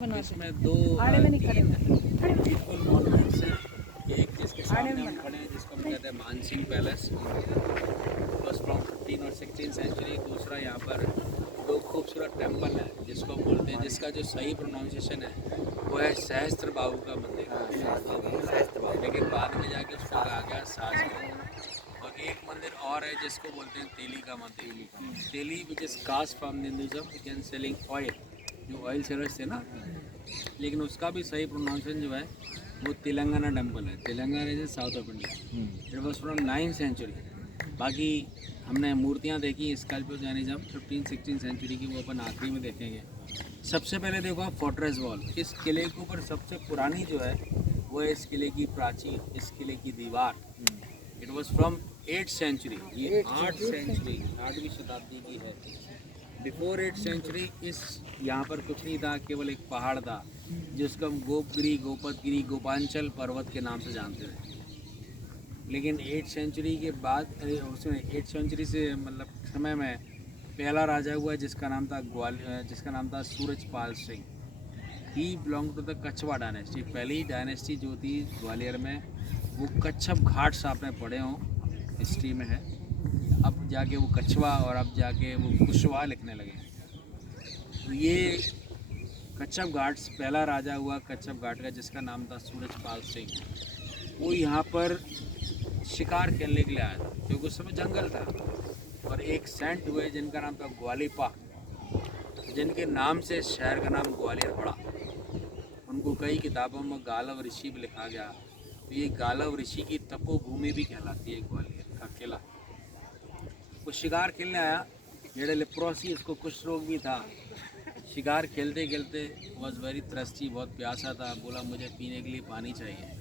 इसमें दो तीन ब्यूटीफुल मॉन्यूमेंट्स हैं। एक जिसके सामने हम खड़े हैं जिसको हम कहते हैं मानसिंह पैलेस, बस फ्रॉम 15 और 16 सेंचुरी। दूसरा यहाँ पर दो खूबसूरत टेम्पल है जिसको बोलते हैं, जिसका जो सही प्रोनाउंसिएशन है वो है सहस्त्र बाहु का मंदिर, लेकिन बाद में जाके उसको कहा गया सहस्त्र। और एक मंदिर और है जिसको बोलते हैं तेली का मंदिर। Teli which is caste from Hinduism, can selling oil, जो ऑयल सेलर्स थे ना, लेकिन उसका भी सही प्रोनाउंसिएशन जो है वो तेलंगाना टेम्पल है। Telangana is south of India. It was from 9th century. बाकी हमने मूर्तियाँ देखी स्कल्पचर जैनिज्म 15-16 सेंचुरी की, वो अपन आखिरी में देखेंगे। सबसे पहले देखो आप फोर्ट्रेस वॉल। इस किले के ऊपर सबसे पुरानी जो है वो है इस किले की प्राचीर, इस किले की दीवार। It was from 8th century. ये 8वीं शताब्दी की है। बिफोर 8th सेंचुरी इस यहाँ पर कुछ नहीं था, केवल एक पहाड़ था जिसको हम गोपगिरी, गोपतगिरी, गोपांचल पर्वत के नाम से जानते थे। लेकिन 8th सेंचुरी के बाद, उसमें 8th सेंचुरी से मतलब समय में पहला राजा हुआ जिसका नाम था जिसका नाम था Surajpal Singh. He belong to the Kachhwa dynasty. पहली डायनेस्टी जो थी ग्वालियर में वो कच्छप घाट्स आपने पढ़े हों, हिस्ट्री में है। अब जाके वो कछवा और अब जाके वो कुशवाहा लिखने लगे। तो ये कच्छप घाट्स, पहला राजा हुआ कच्छप घाट का जिसका नाम था सूरजपाल सिंह। वो यहाँ पर शिकार खेलने के लिए आया था क्योंकि उस समय जंगल था। और एक सेंट हुए जिनका नाम था ग्वालिपा, जिनके नाम से शहर का नाम ग्वालियर पड़ा। उनको कई किताबों में गालव ऋषि भी लिखा गया। तो ये गालव ऋषि की तपोभूमि भी कहलाती है ग्वालियर का किला। वो शिकार खेलने आया, जेडे लेप्रोसी, उसको कुछ रोग भी था। शिकार खेलते खेलते वॉज वेरी थ्रस्टी, बहुत प्यासा था। बोला मुझे पीने के लिए पानी चाहिए।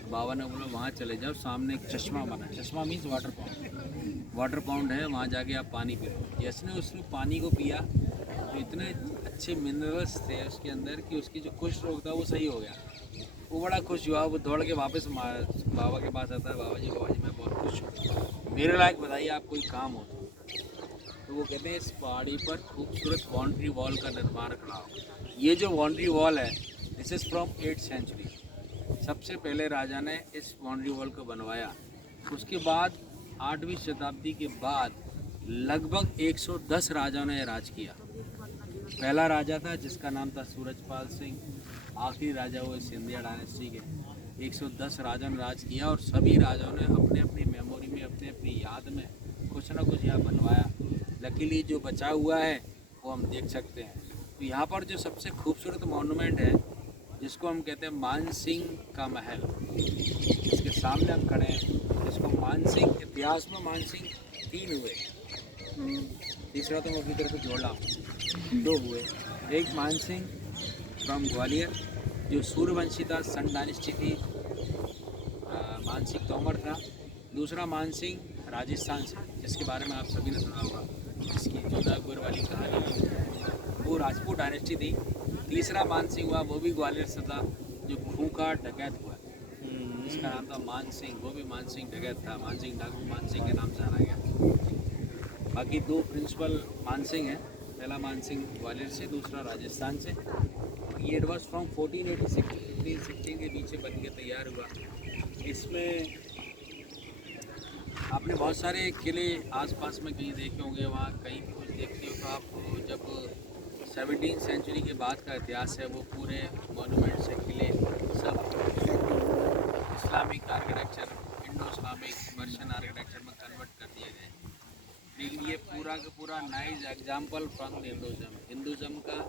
तो बाबा ने बोला वहाँ चले जाओ, सामने एक चश्मा बना। चश्मा means water pound. Water pound है, वहाँ जाके आप पानी पियो। जैसे उसने पानी को पिया तो इतने अच्छे मिनरल्स थे उसके अंदर कि उसकी जो कुष्ठ रोग था वो सही हो गया। वो बड़ा खुश हुआ। वो दौड़ के वापस बाबा के पास आता है, बाबा जी मैं बहुत खुश हूँ, मेरे लायक बताइए आप कोई काम हो। तो वो कहते हैं इस पहाड़ी पर खूबसूरत बाउंड्री वॉल का निर्माण कराओ। ये जो बाउंड्री वॉल है this is from 8th century. सबसे पहले राजा ने इस बाउंड्री वॉल को बनवाया। उसके बाद 8वीं शताब्दी के बाद लगभग 110 राजाओं ने राज किया। पहला राजा था जिसका नाम था सूरजपाल सिंह। आखिरी राजा हुए सिंधिया डायनेस्टी के। 110 राजाओं ने राज किया और सभी राजाओं ने अपने अपनी मेमोरी में, अपने अपनी याद में कुछ ना कुछ यहाँ बनवाया। लकीली जो बचा हुआ है वो हम देख सकते हैं। तो यहाँ पर जो सबसे खूबसूरत मॉन्यूमेंट है जिसको हम कहते हैं मानसिंह का महल, इसके सामने हम खड़े हैं। जिसको मानसिंह, इतिहास में मानसिंह 3 हुए, तीसरा तो मैं अपनी तरफ से जोड़ रहा हूँ, 2 हुए। एक मानसिंह फ्रॉम ग्वालियर जो सूर्यवंशी था, सन डायनेस्टी थी, मानसिंह तोमर था। दूसरा मानसिंह राजस्थान से, जिसके बारे में आप सभी ने सुना होगा, जिसकी जोधापुर वाली कहानी, वो राजपूत डायनेस्टी थी। तीसरा मानसिंह हुआ वो भी ग्वालियर से था, जो खूंखा डकैत हुआ, जिसका नाम था मानसिंह। वो भी मानसिंह डकैत था, मानसिंह डाकू मानसिंह के नाम से जाना गया। बाकी 2 प्रिंसिपल मानसिंह हैं, पहला मानसिंह ग्वालियर से, दूसरा राजस्थान से। ये इट वॉज फ्रॉम 1486, 1516 के पीछे बन के तैयार हुआ। इसमें आपने बहुत सारे किले आसपास में कहीं देखे होंगे, वहाँ कहीं कुछ देखते हो तो आप जब 17th सेंचुरी के बाद का इतिहास है वो पूरे मॉन्यूमेंट से किले सब Islamic architecture, Indo Islamic, Persian architecture में कन्वर्ट कर दिए गए। लेकिन ये पूरा का पूरा nice example from Hinduism, Hinduism का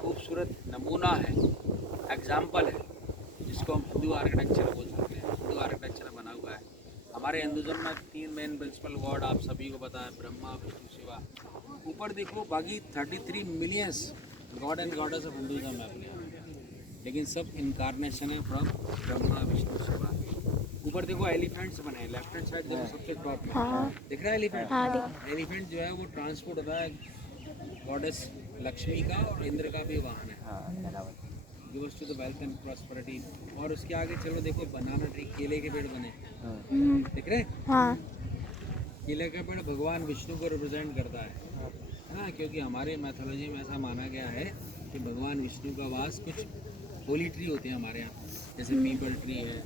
खूबसूरत नमूना है, एग्जाम्पल है, जिसको हम हिंदू आर्किटेक्चर बोल सकते हैं। हिंदू आर्किटेक्चर बना हुआ है। हमारे हिंदुज़म में 3 मेन प्रिंसिपल गॉड आप सभी को पता है, ब्रह्मा, विष्णु, शिवा। ऊपर देखो बाकी 33 millions God and goddess of Hinduism है अपने यहाँ, लेकिन सब इनकारनेशन है फ्रॉम ब्रह्मा, विष्णु, शिवा। ऊपर देखो एलिफेंट्स बने हैं, लेफ्ट हैंड साइड देखो सबसे टॉप में, दिख रहा है एलिफेंट? एलिफेंट जो है वो ट्रांसपोर्ट होता है गॉडेस लक्ष्मी का और इंद्र का भी वाहन है, gives to the wealth and prosperity. और उसके आगे चलो देखो बनाना ट्री, केले के पेड़ बने, दिख रहे हैं? केले का पेड़ भगवान विष्णु को रिप्रेजेंट करता है ना, क्योंकि हमारे मैथोलॉजी में ऐसा माना गया है कि भगवान विष्णु का वास कुछ होली ट्री होते हैं हमारे यहाँ, जैसे पीपल ट्री है,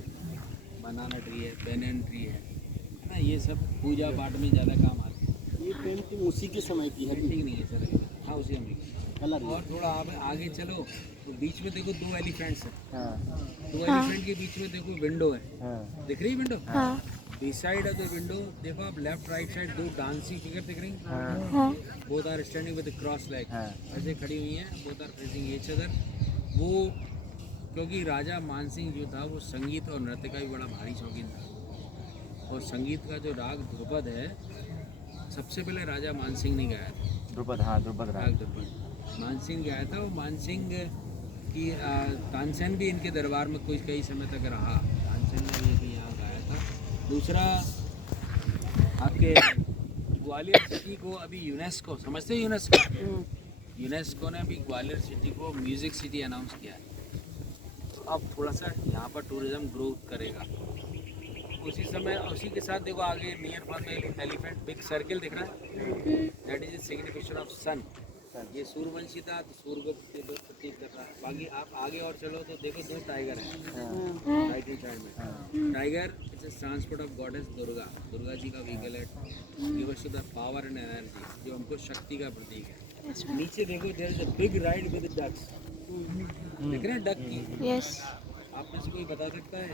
बनाना ट्री है, बेनन ट्री है ना, ये सब पूजा पाठ में ज़्यादा काम आते हैं। ये पेंटिंग उसी के समय की है। पेंटिंग नहीं है सर, हाँ उसी हम कलर और थोड़ा आप आगे चलो तो बीच में देखो दो एलिफेंट्स हैं, हाँ दो एलिफेंट के बीच में देखो विंडो है, हाँ दिख रही है विंडो? हाँ this side of the window देखो आप, लेफ्ट राइट साइड दो डांसिंग फिगर दिख रही हैं, हाँ हाँ both are standing with cross leg, हाँ ऐसे खड़ी हुई हैं, both are facing each other. वो क्योंकि राजा मानसिंह जो था वो संगीत और नृत्य का भी बड़ा भारी शौकीन था, और संगीत का जो राग ध्रुपद है सबसे पहले राजा मानसिंह ने गाया था। ध्रुपद, हाँ ध्रुपद राग ध्रुपद मानसिंह गाया था, और मानसिंह की तानसेन भी इनके दरबार में कुछ कई समय तक रहा, तानसेन ने भी यहाँ गाया था। दूसरा आपके ग्वालियर सिटी को अभी यूनेस्को, समझते हैं यूनेस्को? यूनेस्को ने अभी ग्वालियर सिटी को म्यूज़िक सिटी अनाउंस किया है। तो अब थोड़ा सा यहाँ पर टूरिज़्म ग्रोथ करेगा। उसी समय उसी के साथ देखो आगे नियर बाय में एलिफेंट बिग सर्किल दिख रहा है, that is the signification of sun. ये सूर्यवंशी था तो सूर्य को प्रतीक कर रहा है। बाकी आप आगे और चलो तो देखो दो टाइगर हैं राइट हैंड साइड में। Tiger it's transport of goddess Durga, Durga ji का व्हीकल है, give us the power and energy, जो हमको शक्ति का प्रतीक है। नीचे देखो there is a big ride with ducks, देख रहे हैं डक की? यस आप में से कोई बता सकता है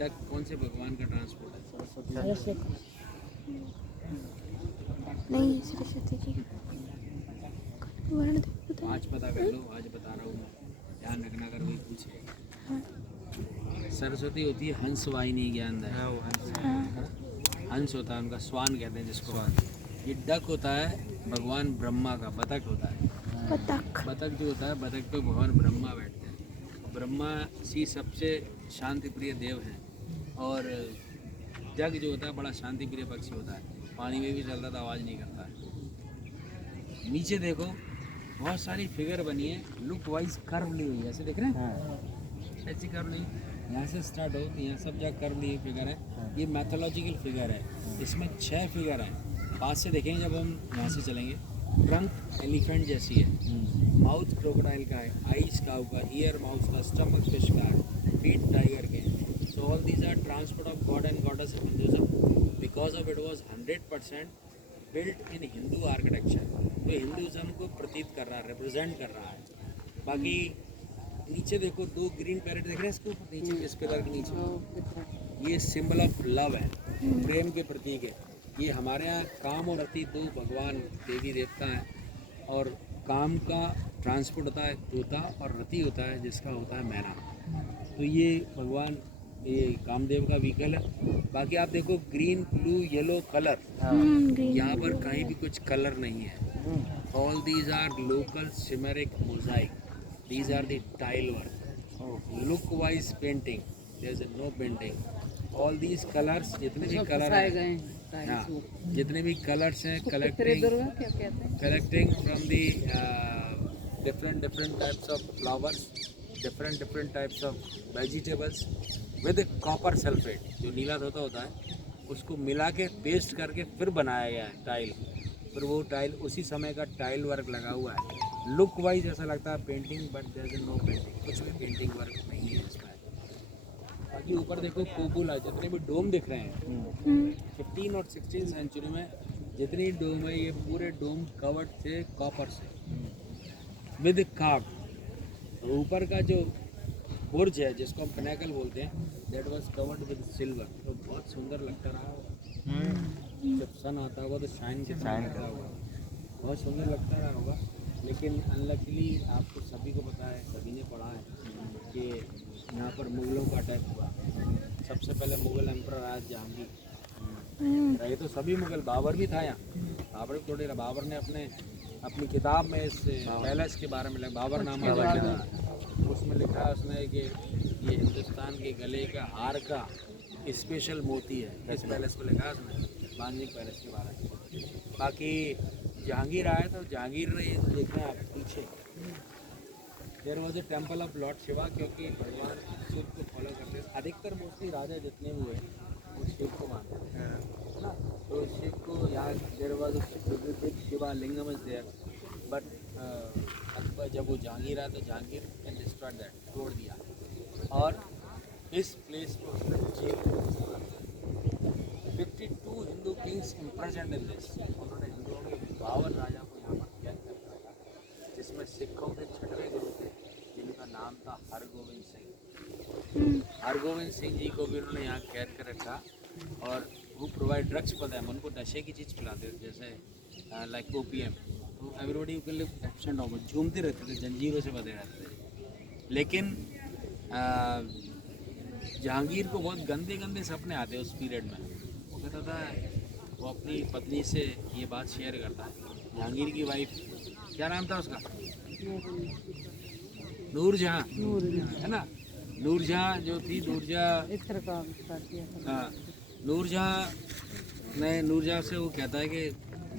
डक कौन से भगवान का ट्रांसपोर्ट है? नहीं सरस्वती जी वर्ण देवता आज पता कर लो, आज बता रहा हूँ मैं, ध्यान रखना अगर कोई पूछे। सरस्वती होती है हंस वाहिनी ज्ञानदायिनी, हाँ हंस होता है उनका, स्वान कहते हैं जिसको। ये डक होता है भगवान ब्रह्मा का, बतख होता है। बतख बतख जो होता है, बतख पे भगवान ब्रह्मा बैठते हैं। ब्रह्मा सी सबसे शांति प्रिय देव हैं, और जग जो होता है बड़ा शांति प्रिय पक्षी होता है, पानी में भी चलता तो आवाज़ नहीं करता है। नीचे देखो बहुत सारी फिगर बनी है, लुक वाइज कर्व ली हुई है, ऐसे देख रहे हैं? ऐसी कर्व नहीं, यहाँ से स्टार्ट हो तो यहाँ सब जगह कर्व ली फिगर है। ये मैथोलॉजिकल फिगर है, इसमें 6 फिगर हैं। पास से देखेंगे जब हम यहाँ से चलेंगे, ट्रंक एलिफेंट जैसी है, माउथ क्रोकोडाइल का है, आईज काऊ का, ईयर माउस का, स्टमक फिश का है, फीट टाइगर के। So all these are transport of god and goddess of Hinduism, because of it was 100% built in Hindu architecture. तो हिंदुइज्म को प्रतीत कर रहा है, रिप्रेजेंट कर रहा है। बाकी नीचे देखो दो ग्रीन पैरेट देख रहे हैं इसको नीचे, इस पिलर के नीचे, ये सिंबल ऑफ लव है, प्रेम के प्रतीक है। ये हमारे यहाँ काम और रति दो भगवान देवी देवता हैं, और काम का ट्रांसपोर्ट होता है तोता, और रति होता है जिसका होता है मैना। तो ये भगवान ये कामदेव का व्हीकल है। बाकी आप देखो ग्रीन ब्लू येलो कलर, यहाँ पर कहीं भी कुछ कलर नहीं है। All these are local ceramic mosaic, these are the tile work, look wise painting, there is no painting. All these colours, जितने भी कलर हैं, हाँ जितने भी कलर्स हैं, collecting from the different types of flowers, different types of vegetables with copper sulphate, जो नीला धोता होता है, उसको मिला के पेस्ट करके फिर बनाया गया है टाइल। फिर वो टाइल उसी समय का टाइल वर्क लगा हुआ है। लुक वाइज ऐसा लगता है painting, but there is no painting, कुछ भी पेंटिंग वर्क नहीं है इसमें। बाकी ऊपर देखो कोबुला, जितने भी डोम दिख रहे हैं 15 और 16 सेंचुरी में जितनी डोम है, ये पूरे डोम कवर्ड थे कॉपर से विद कार्व। ऊपर का जो बुर्ज है जिसको हम पिनाकल बोलते हैं, that was covered with silver. तो बहुत सुंदर लगता रहा, जब सन आता होगा तो शाइन करता होगा, बहुत सुंदर लगता रहा होगा। लेकिन अनलकीली आपको सभी को पता है, सभी ने पढ़ा है कि यहाँ पर मुगलों का अटैक हुआ। सबसे पहले मुगल एम्परर आया जहांगीर, रहे तो सभी मुगल, बाबर भी था यहाँ, बाबर थोड़े, बाबर ने अपनी किताब में इस पैलेस के बारे में बाबरनामा लिखा, उसमें लिखा है उसने कि ये हिंदुस्तान के गले का हार का स्पेशल मोती है। इस पैलेस में लिखा है उसने, बांजिंग पैलेस के बारे में। बाकी जहांगीर आया तो जहांगीर ने देखना आप पीछे, there was a temple of lord Shiva, क्योंकि भगवान शिव को फॉलो करते हैं। अधिकतर मोस्टली राजा जितने हुए वो शिव को मानते हैं, है ना। तो शिव को यहाँ there was Shiva lingam is there, but जब वो जहांगीर आया तो जहांगीर ने डिस्ट्रॉय दैट, तोड़ दिया और इस प्लेस को उसने jail 52 Hindu kings imprisoned in this. उन्होंने हिंदुओं के 52 राजा को यहाँ पर कैद कर रखा था, जिसमें सिखों के 6वें गुरु थे जिनका नाम था हरगोविंद सिंह। हरगोविंद सिंह जी को भी उन्होंने यहाँ कैद कर रखा और वो प्रोवाइड ड्रग्स फॉर देम, उनको नशे की चीज़ पिलाते थे जैसे लाइक ओपीएम। तो एवरीबॉडी के लिए एब्सेंट हो, झूमते रहते थे, जंजीरों से बंधे रहते थे। लेकिन जहांगीर को बहुत गंदे गंदे सपने आते उस पीरियड में। वो कहता था, वो अपनी पत्नी से ये बात शेयर करता है, जहांगीर की वाइफ, क्या नाम था उसका, नूरजहां, है ना, नूरजहां जो थी, नूरजहां से वो कहता है कि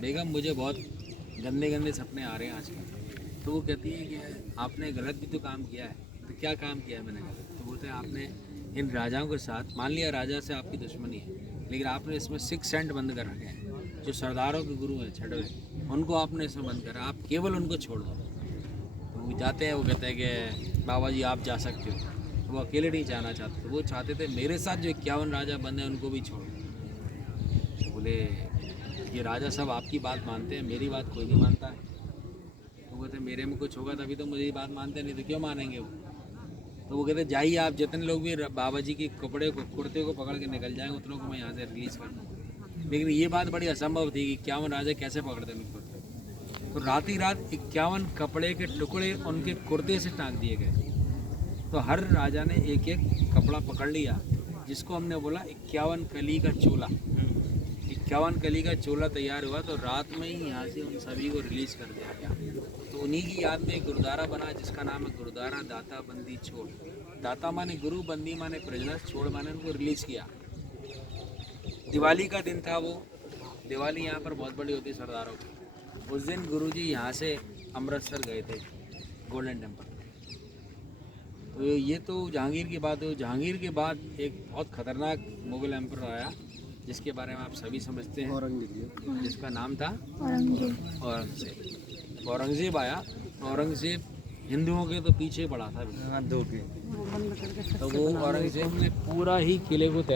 बेगम मुझे बहुत गंदे गंदे सपने आ रहे हैं आजकल। तो वो कहती है कि आपने गलत भी तो काम किया है। तो क्या काम किया है मैंने गलत? तो बोलते हैं आपने इन राजाओं के साथ, मान लिया राजा से आपकी दुश्मनी है, लेकिन आपने इसमें 6 सेंट बंद कर रखे हैं, जो सरदारों के गुरु हैं 6वें, उनको आपने इसमें बंद करा, आप केवल उनको छोड़ दो। तो वो जाते हैं, वो कहते हैं कि बाबा जी आप जा सकते हो। तो वो अकेले नहीं जाना चाहते, तो वो चाहते थे मेरे साथ जो 51 राजा बंद हैं उनको भी छोड़ दो। तो बोले ये राजा सब आपकी बात मानते हैं, मेरी बात कोई नहीं मानता है। तो कहते मेरे में कुछ होगा तभी तो मुझे बात मानते, नहीं तो क्यों मानेंगे वो। तो वो कहते जाइए आप, जितने लोग भी बाबा जी के कपड़े को, कुर्ते को पकड़ के निकल जाएंगे उतनों को मैं यहाँ से रिलीज़ कर दूँगा। लेकिन ये बात बड़ी असंभव थी कि 51 राजा कैसे पकड़ते हैं कुर्ते। तो रात ही रात 51 कपड़े के टुकड़े उनके कुर्ते से टाँग दिए गए। तो हर राजा ने एक एक कपड़ा पकड़ लिया, जिसको हमने बोला 51 कली का चोला। 51 कली का चोला तैयार हुआ तो रात में ही यहाँ से उन सभी को रिलीज़ कर दिया गया। तो उन्हीं की याद में एक गुरुद्वारा बना जिसका नाम है गुरुद्वारा दाता बंदी छोड़। दाता माने गुरु, बंदी माने प्रिजनर, छोड़ माने उनको रिलीज़ किया। दिवाली का दिन था वो, दिवाली यहाँ पर बहुत बड़ी होती है सरदारों की। उस दिन गुरुजी यहाँ से अमृतसर गए थे, गोल्डन टेम्पल। तो ये तो जहांगीर की बात है। जहांगीर के बाद एक बहुत खतरनाक मुगल एम्पर आया जिसके बारे में आप सभी समझते हैं, जिसका नाम था औरंगजेब। औरंगजेब आया, औरंगजेब हिंदुओं के तो पीछे पड़ा था, तो वो औरंगजेब ने पूरा ही किले को